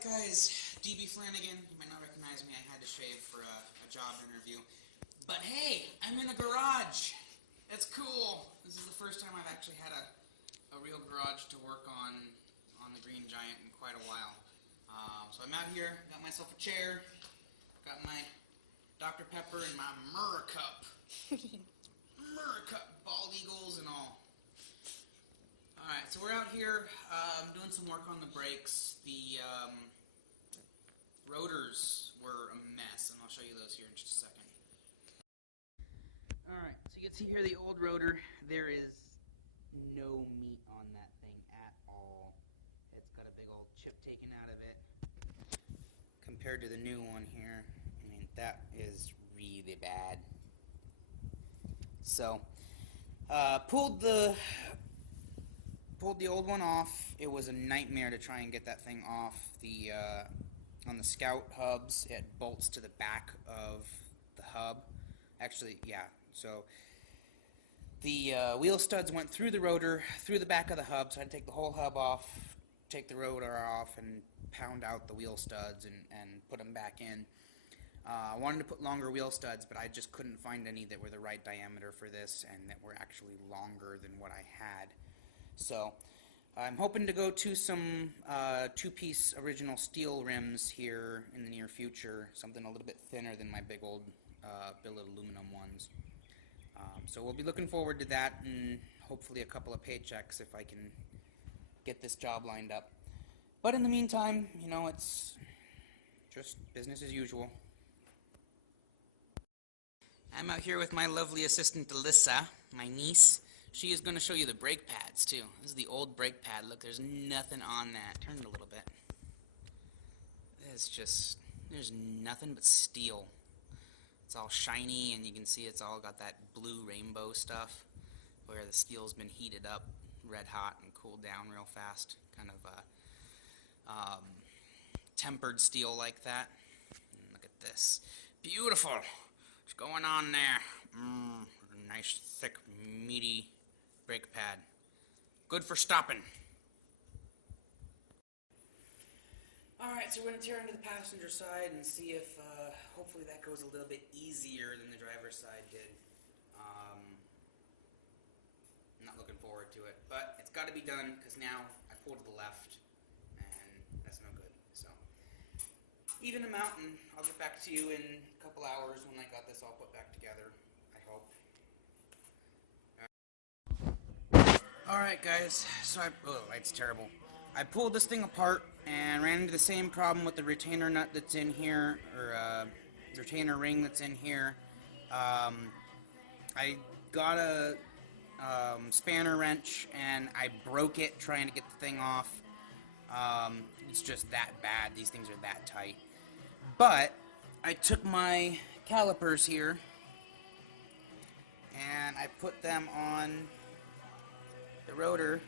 Alright guys, DB Flanagan. You might not recognize me, I had to shave for a job interview. But hey, I'm in a garage! That's cool! This is the first time I've actually had a real garage to work on the Green Giant in quite a while. So I'm out here, got myself a chair, got my Dr. Pepper and my Murrah cup. Murrah cup, bald eagles and all. Alright, so we're out here doing some work on the brakes. The rotors were a mess, and I'll show you those here in just a second. Alright, so you can see here the old rotor. There is no meat on that thing at all. It's got a big old chip taken out of it. Compared to the new one here, I mean, that is really bad. So, pulled the old one off. It was a nightmare to try and get that thing off. On the Scout hubs, it bolts to the back of the hub. Actually, yeah. So the wheel studs went through the rotor, through the back of the hub. So I had to take the whole hub off, take the rotor off, and pound out the wheel studs and put them back in. I wanted to put longer wheel studs, but I just couldn't find any that were the right diameter for this and that were actually longer than what I had. So I'm hoping to go to some two-piece original steel rims here in the near future, something a little bit thinner than my big old billet aluminum ones. So we'll be looking forward to that and hopefully a couple of paychecks if I can get this job lined up. But in the meantime, you know, it's just business as usual. I'm out here with my lovely assistant Alyssa, my niece. She is going to show you the brake pads too. This is the old brake pad. Look, there's nothing on that. Turn it a little bit. There's nothing but steel. It's all shiny, and you can see it's all got that blue rainbow stuff where the steel's been heated up red hot and cooled down real fast. Kind of tempered steel like that. And look at this. Beautiful. What's going on there? Nice, thick, meaty brake pad. Good for stopping. Alright, so we're going to tear into the passenger side and see if hopefully that goes a little bit easier than the driver's side did. I'm not looking forward to it, but it's got to be done because now I pull to the left and that's no good. So, even a mountain. I'll get back to you in a couple hours when I got this all put back together, I hope. Alright guys, so it's terrible. I pulled this thing apart and ran into the same problem with the retainer nut that's in here, or retainer ring that's in here. I got a spanner wrench and I broke it trying to get the thing off. It's just that bad. These things are that tight. But I took my calipers here and I put them on the rotor,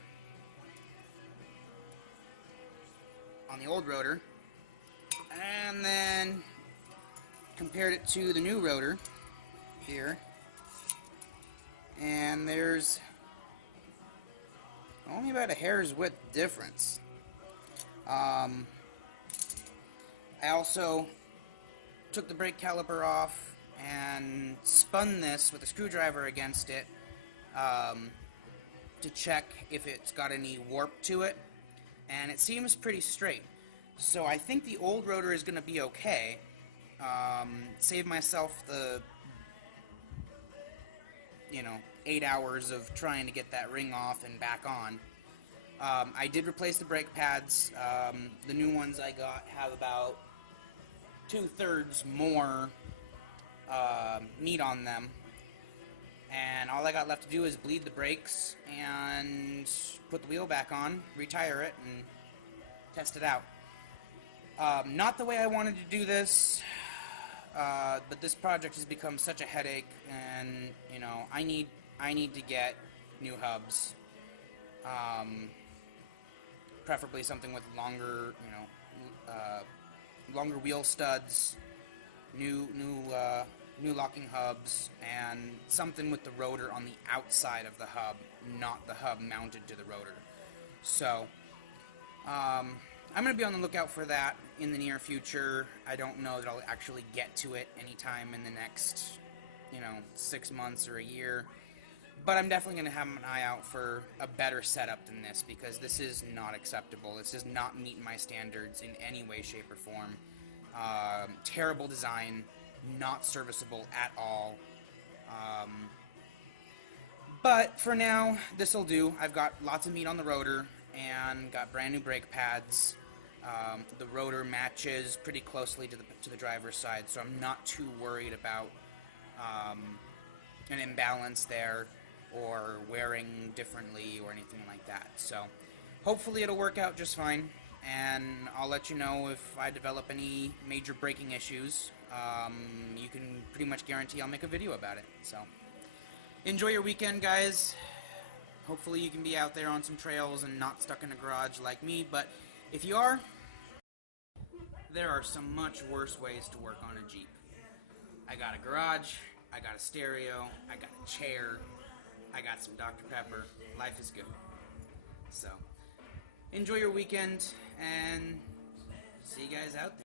on the old rotor, and then compared it to the new rotor here, and there's only about a hair's width difference. I also took the brake caliper off and spun this with a screwdriver against it to check if it's got any warp to it, and it seems pretty straight. So I think the old rotor is going to be okay. Save myself the 8 hours of trying to get that ring off and back on. I did replace the brake pads. The new ones I got have about 2/3 more meat on them. And all I got left to do is bleed the brakes and put the wheel back on, retire it, and test it out. Not the way I wanted to do this, but this project has become such a headache, and I need to get new hubs, preferably something with longer, longer wheel studs, new locking hubs, and something with the rotor on the outside of the hub, not the hub mounted to the rotor. So, I'm going to be on the lookout for that in the near future. I don't know that I'll actually get to it anytime in the next, 6 months or a year. But I'm definitely going to have an eye out for a better setup than this, because this is not acceptable. This does not meet my standards in any way, shape, or form. Terrible design, not serviceable at all. Um, but for now, this will do. I've got lots of meat on the rotor and got brand new brake pads. The rotor matches pretty closely to the driver's side, so I'm not too worried about um, an imbalance there or wearing differently or anything like that. So hopefully it'll work out just fine, and I'll let you know if I develop any major braking issues. You can pretty much guarantee I'll make a video about it. So enjoy your weekend, guys. Hopefully you can be out there on some trails and not stuck in a garage like me, but if you are, there are some much worse ways to work on a Jeep. I got a garage, I got a stereo, I got a chair, I got some Dr. Pepper. Life is good. So, enjoy your weekend, and see you guys out there.